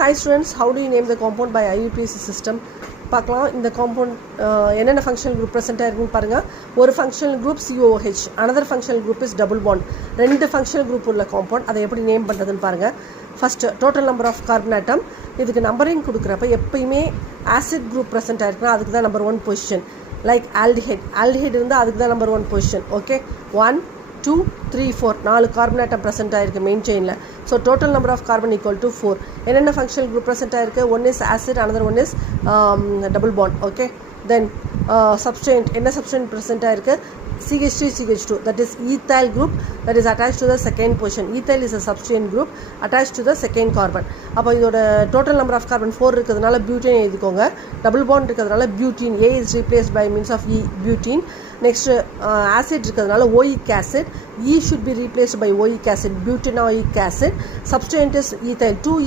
Hi students, how do you name the compound by IUPAC system? பார்க்கலாம். இந்த compound என்னென்ன functional group ப்ரெசென்ட்டாக இருக்குன்னு பாருங்கள். ஒரு functional group COOH, another functional group is double bond. ரெண்டு functional group உள்ள compound, அதை எப்படி நேம் பண்ணுறதுன்னு பாருங்கள். First total number of carbon atom. இதுக்கு நம்பரிங் கொடுக்குறப்ப எப்பயுமே ஆசிட் குரூப் ப்ரெசென்ட்டாக இருக்குன்னா அதுக்கு தான் நம்பர் 1 பொசிஷன். லைக் ஆல்டிஹைட் இருந்தால் அதுக்கு தான் number 1 position. Okay, 1 2 3 4 4 carbon atom present ஆகிருக்கு மெயின் செயினில். So total number of carbon equal to 4. என்னென்ன ஃபங்க்ஷனல் குரூப் ப்ரெசென்ட் ஆகிருக்கு? One is acid, another one is double bond. Okay, then substituent. என்ன substituent present ஆகிருக்கு? CH3CH2, that is ethyl group that is attached to the second position. Ethyl is a substituent group attached to the second carbon. அப்போ இதோட total number of carbon 4 இருக்கிறதுனால butane எழுதிக்கோங்க. Double bond இருக்கிறதுனால butene. A is replaced by means of E, butene. Next acid இருக்கிறதுனால OIC acid. E should be replaced by OIC acid, butanoic acid. Substituent is ethyl, 2